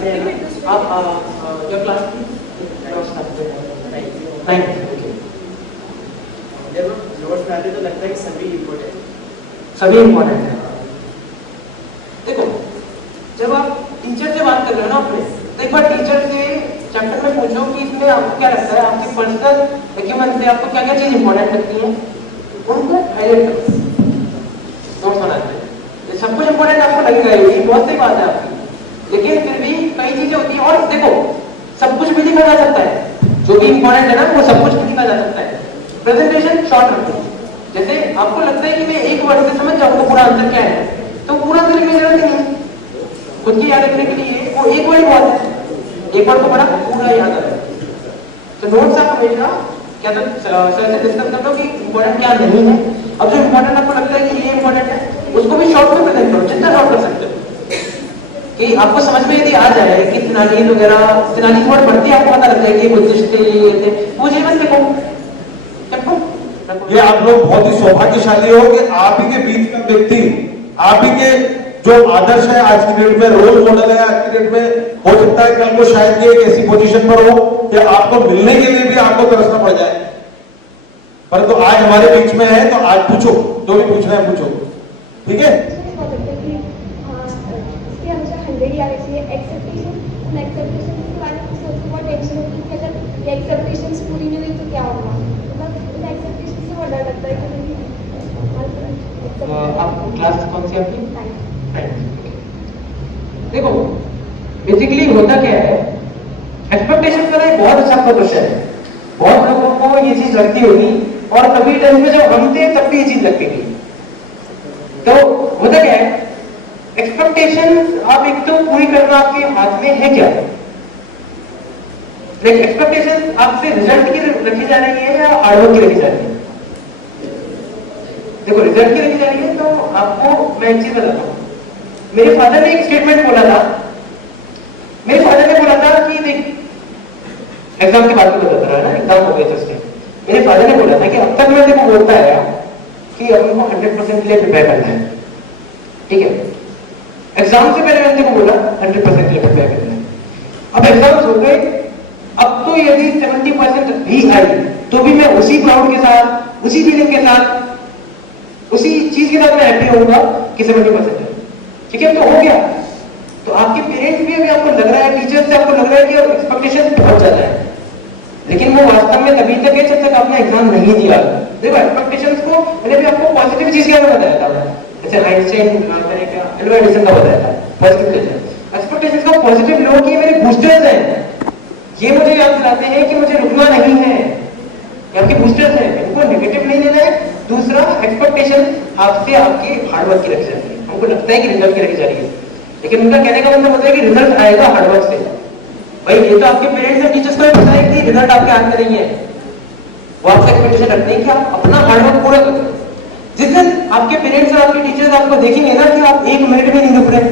करते हैं। आप जो क्लास नोट्स बनाते तो लगता है कि सभी इम्पोर्टेंट है। देखो जब आप टीचर से बात कर रहे हो ना अपने, तो एक बार टीचर से चैप्टर में पूछो कि इसमें आपको क्या लगता है, आपके पर्सनल एक्यूमेंट से आपको क्या क्या चीज इंपॉर्टेंट लगती है, उनको हाईलाइट करो नोट्स बनाते हैं। सब कुछ इंपॉर्टेंट आपको लगेगा, ये बहुत सही बात है आपकी, लेकिन फिर भी कई चीजें होती हैं। और देखो सब कुछ भी लिखा जा सकता है, जो भी इंपॉर्टेंट है ना वो सब कुछ भी लिखा जा सकता है। प्रेजेंटेशन शॉर्ट रखो, जैसे आपको लगता है कि मैं एक वर्ड से समझ जाऊंगा पूरा आंसर क्या है, तो पूरा आंसर लिखने की जरूरत नहीं है। खुद की याद रखने के लिए वो एक वर्ड बहुत है, एक वर्ड को बड़ा पूरा याद आता है। तो नोट्स आप हमेशा क्या तो सर से डिस्कस कर लो कि इंपॉर्टेंट क्या नहीं है। अब जो इंपॉर्टेंट आपको लगता है कि ये इंपॉर्टेंट है, उसको भी शॉर्ट में प्रेजेंट करो, जितना शॉर्ट कर सकते हो कि आपको समझ में यदि आ जाए कि तिनाली वगैरह, तिनाली वर्ड पढ़ती है आपको पता लग जाए कि बुद्धिस्ट थे ये थे, वो जीवन देखो। ये आप लोग बहुत ही सौभाग्यशाली हो कि आप ही के बीच का व्यक्ति, आप ही के जो आदर्श है आज की डेट में, रोल मॉडल है आज की डेट में, हो सकता है कल को शायद ये एक ऐसी पोजीशन पर हो कि आपको मिलने के लिए भी आपको तरसना पड़ जाए, परंतु आज हमारे बीच में है तो आज पूछो, जो भी पूछना है पूछो, ठीक है। पूरी नहीं हुई तो क्या होगा, मतलब एक्सपेक्टेशन से बहुत डर लगता है कि आपको क्लास कौन सी आपकी? देखो बेसिकली होता क्या है, एक्सपेक्टेशन का एक बहुत अच्छा क्वेश्चन है। बहुत लोगों को ये चीज लगती होगी और कभी टाइम में जब हम थे तब भी ये चीज लगती थी। तो होता क्या है, एक्सपेक्टेशन आप एक तो पूरी करना आपके हाथ में है क्या, लेकिन एक्सपेक्टेशन आपसे रिजल्ट की रखी जा रही है या हार्डवर्क की रखी जा रही है। देखो रिजल्ट की रखी जा रही है तो आपको मैं एक चीज बताता हूँ। मेरे फादर ने एक स्टेटमेंट बोला था, मेरे फादर ने बोला था कि देख, एग्जाम की बात बताता रहा ना, एग्जाम हो गया था उसके, मेरे फादर ने बोला था कि अब तक मैं देखो बोलता आया कि अब हमको 100% के लिए प्रिपेयर करना है, ठीक है। एग्जाम से पहले मैंने देखो बोला 100% के लिए प्रिपेयर करना है। अब एग्जाम हो गए, अब तो यदि 70% भी आई तो भी मैं उसी प्राउड के साथ, उसी फीलिंग के साथ, उसी चीज के साथ मैं हैप्पी होऊंगा कि 70% है, ठीक है। तो हो गया, तो आपके पेरेंट्स भी अभी आपको लग रहा है, टीचर से आपको लग रहा है कि एक्सपेक्टेशन बहुत ज्यादा है, लेकिन वो वास्तव में तभी तक है जब तक आपने एग्जाम नहीं दिया। देखो एक्सपेक्टेशंस को मैंने भी आपको पॉजिटिव चीज क्या बताया था, जैसे आइंस्टाइन का एल्वा एडिसन का बताया था पॉजिटिव एक्सपेक्टेशंस का पॉजिटिव लो कि मेरे बूस्टर्स हैं, ये मुझे याद दिलाते हैं कि मुझे रुकना नहीं है, ये आपके बूस्टर्स हैं, इनको नेगेटिव नहीं लेना है। दूसरा एक्सपेक्टेशन आपसे आपके हार्डवर्क की रखी जाती है, हमको लगता है कि रिजल्ट की रखी जा रही है, लेकिन उनका कहने का मतलब होता है कि रिजल्ट आएगा हार्डवर्क से। भाई ये तो आपके पेरेंट्स और टीचर्स को भी पता है कि रिजल्ट आपके हाथ में नहीं है, वो आपसे एक्सपेक्टेशन रखते हैं कि आप अपना हार्डवर्क पूरा करें। जिस दिन आपके पेरेंट्स और आपके टीचर्स आपको देखेंगे ना कि आप 1 मिनट भी नहीं रुक रहे,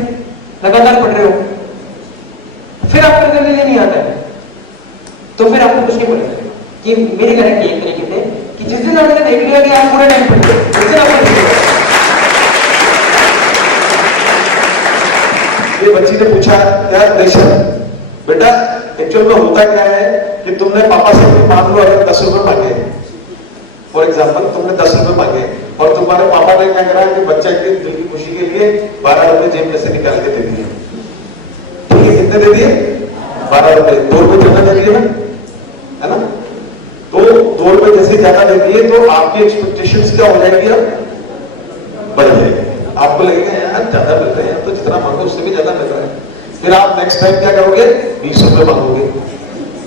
लगातार पढ़ रहे हो, फिर आपको रिजल्ट नहीं आता है, तो फिर आपको कुछ नहीं बोलेगा कि मेरे करेक्ट एक तरीके से कि जिस दिन आपने देख लिया कि आप पूरा टाइम पढ़ रहे हो, उस दिन आपको ये बच्ची ने पूछा क्या प्रेशर, बेटा एक्चुअल में होता क्या है कि तुमने पापा से मान लो अगर 10 रुपए मांगे, फॉर एग्जाम्पल तुमने 10 रुपए मांगे और तुम्हारे पापा ने क्या करा कि बच्चा के दिल की खुशी के लिए 12 रुपए जेब में से निकाल के दे दिए, ठीक है। कितने दे दिए? 12 रुपए, 2 रुपए ज्यादा दे दिए है ना, तो 2 रुपए जैसे ज्यादा दे दिए तो आपकी एक्सपेक्टेशंस क्या हो जाएगी, अब बढ़ जाएगी। आपको लगेगा यार ज्यादा मिल रहे हैं, तो जितना मांगो उससे भी ज्यादा मिल रहा है। फिर आप नेक्स्ट टाइम क्या करोगे, 20 रुपए मांगोगे,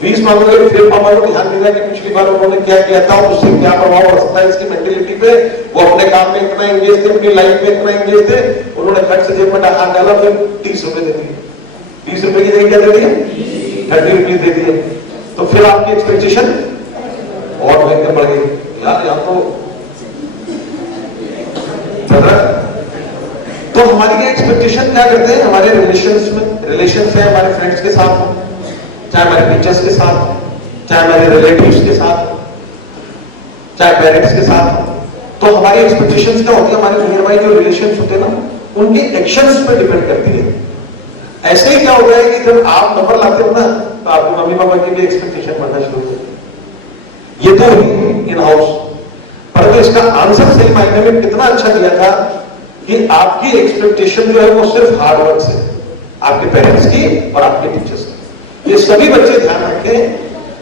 20 मांगोगे। फिर पापा को ध्यान देगा कि पिछली बार उन्होंने क्या किया था, उससे क्या प्रभाव पड़ सकता है इसकी मेंटेलिटी पे। वो अपने काम में इतना एंगेज थे, अपनी लाइफ में इतना एंगेज थे, उन्होंने खर्च से जेब में हाथ डाला, फिर 30 रुपए दे दिए, 20 रुपए की जगह क्या दे दिए, 30 रुपीज दे दिए। तो फिर आपकी एक्सपेक्टेशन और भयंकर बढ़ गई यार, यहाँ तो हमारी एक्सपेक्टेशन क्या करते हैं, हमारे रिलेशंस है, हमारे फ्रेंड्स के साथ, चाहे हमारे टीचर्स के साथ, चाहे हमारे रिलेटिव्स के साथ, चाहे पेरेंट्स के साथ। तो हमारी एक्सपेक्टेशंस क्या होती है, हमारे नियर बाय जो रिलेशंस होते हैं ना, उनके एक्शंस पे डिपेंड करती है। ऐसे ही क्या होता है कि जब आप नंबर लाते हो ना तो आपके मम्मी पापा की भी एक्सपेक्टेशन बढ़ना शुरू हो जाती है। ये तो इन हाउस, परंतु इसका आंसर सही मायने में कितना अच्छा दिया था कि आपकी एक्सपेक्टेशन जो है वो सिर्फ हार्ड वर्क से, आपके पेरेंट्स की और आपके टीचर्स की। ये सभी बच्चे ध्यान रखें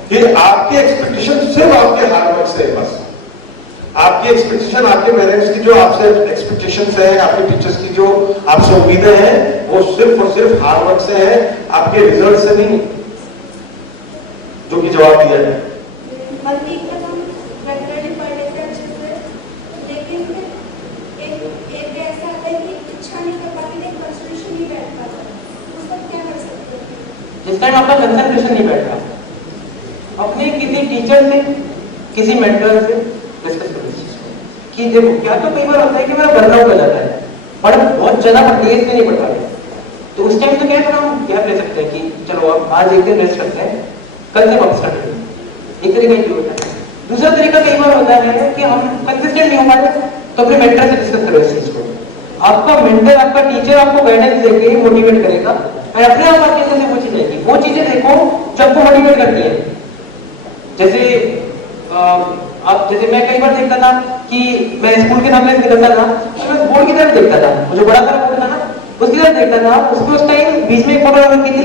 कि आपकी एक्सपेक्टेशन सिर्फ आपके हार्ड वर्क से है। बस आपकी एक्सपेक्टेशन आपके पेरेंट्स की जो आपसे एक्सपेक्टेशंस है, आपके टीचर्स की जो आपसे उम्मीदें हैं, वो सिर्फ और सिर्फ हार्ड वर्क से है, आपके रिजल्ट से नहीं, जो कि जवाब दिया है। बल्कि हम रेगुलरली पढ़ लेते हैं अच्छे से, लेकिन एक ऐसा आता है कि इच्छा नहीं कर पाती, एक कंसंट्रेशन नहीं बैठ पाता, उस पर क्या कर सकते हैं? जिस टाइम आपका कंसंट्रेशन नहीं बैठ रहा, अपने किसी टीचर से, किसी मेंटर से डिस्कस करो कि देखो, क्या तो कई बार होता है कि मेरा बर्नआउट हो जाता है और बहुत ज्यादा तेज में नहीं पढ़ पाते, तो उस टाइम तो क्या है, हम गैप ले सकते हैं कि चलो अब आज एक दिन रेस्ट करते हैं, कल से वापस स्टार्ट करेंगे। एक तरीका ये होता है। दूसरा तरीका कई बार होता है कि हम कंसिस्टेंट नहीं हो पाते, तो अपने मेंटर से डिस्कस करो इस चीज को। आपका मेंटर, आपका टीचर आपको गाइडेंस देके मोटिवेट करेगा और अपने आप आपके अंदर से वो चीज आएगी। वो चीजें देखो जो आपको मोटिवेट करती है। जैसे अब जैसे मैं कई बार देखता था कि मैं स्कूल के सामने निकलता था तो मैं बोर्ड की तरफ देखता था, वो जो बड़ा सारा बोर्ड था ना उसकी तरफ देखता था, उसमें उस टाइम बीच में एक फोटो लग रखी थी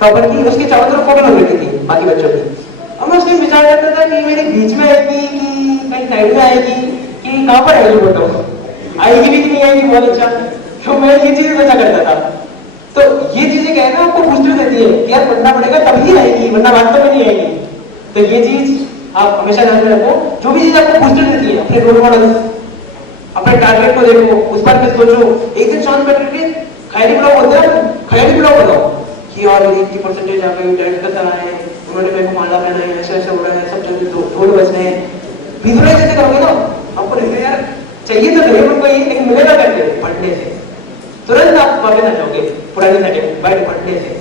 टॉपर की, उसके चारों तरफ फोटो लग रखी थी बाकी बच्चों की। अब मैं उस टाइम विचार करता था कि मेरे बीच में आएगी कि कहीं साइड में आएगी कि कहाँ पर आएगी फोटो, आएगी भी कि नहीं आएगी, बहुत अच्छा। तो मैं ये चीज वैसा करता था। तो ये चीजें क्या है ना, आपको बूस्टर देती है कि यार पढ़ना पड़ेगा तभी आएगी, वरना वास्तव में नहीं आएगी। तो ये चीज आप हमेशा ध्यान में रखो, जो भी चीज आपको बूस्टर देती है, अपने रोल मॉडल, अपने टारगेट को देखो, उस पर सोचो। एक दिन शांत बैठ करके खैरी ब्लॉग होता है, खैरी ब्लॉग बताओ कि यार मेरी 80% आ गई, डायरेक्ट कर रहा है, उन्होंने मेरे को माला पहना है, ऐसे ऐसे हो रहा है, सब जल्दी ढोल बज रहे हैं। विजुअलाइज जैसे करोगे ना, आपको लगेगा यार चाहिए तो नहीं उनको, ये लेकिन मिलेगा करके पढ़ने से तुरंत आप वापस आ जाओगे पुरानी सेटिंग बाय डिफॉल्ट से,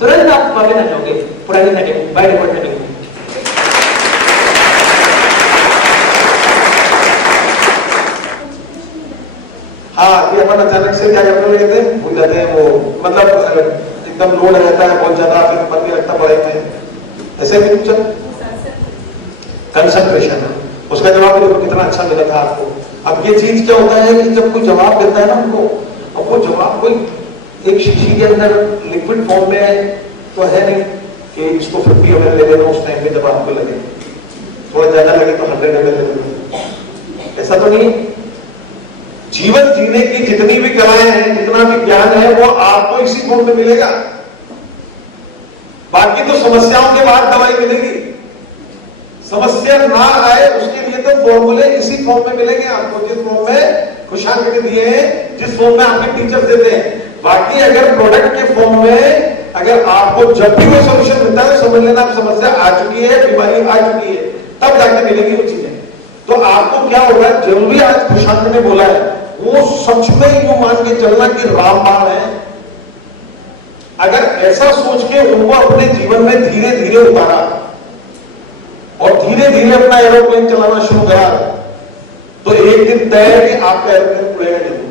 तुरंत आप वापस आ जाओगे पुरानी सेटिंग बाय डिफॉल्ट सेटिंग। हाँ, ये अपन अचानक से क्या करने लगे थे, भूल जाते हैं वो, मतलब एकदम लोड रहता है बहुत ज्यादा, फिर मन नहीं लगता पढ़ाई में, ऐसे भी कुछ कंसंट्रेशन। उसका जवाब देखो कितना अच्छा मिला था आपको। अब ये चीज क्या होता है कि जब कोई जवाब देता है ना हमको, अब वो जवाब कोई एक शीशी के अंदर लिक्विड फॉर्म में तो है नहीं कि इसको 50 ml ले लेना उस टाइम पे जब आपको लगे, थोड़ा ज्यादा लगे तो 100 ml ले लेना, ऐसा तो नहीं। जीवन जीने की जितनी भी कलाएं हैं, जितना भी ज्ञान है, वो आपको इसी फॉर्म में मिलेगा। बाकी तो समस्याओं के बाद दवाई मिलेगी, समस्या ना आए उसके लिए तो फॉर्मूले इसी फॉर्म में मिलेंगे आपको, जिस फॉर्म में खुशांक दिए हैं, जिस फॉर्म में आपके टीचर्स देते हैं। बाकी अगर प्रोडक्ट के फॉर्म में अगर आपको जब भी वो सोल्यूशन मिलता है, समझ लेना आप समस्या आ चुकी है, बीमारी आ चुकी है, तब जाके मिलेगी वो चीजें। तो आपको क्या होगा, जो भी आज खुशांक ने बोला है वो सच में यूं मान के चलना कि रामबाण है। अगर ऐसा सोच के उनको अपने जीवन में धीरे धीरे उतारा और धीरे धीरे अपना एरोप्लेन चलाना शुरू करा, तो एक दिन तय है कि आपका एरोप्लेन उड़ेगा जरूर।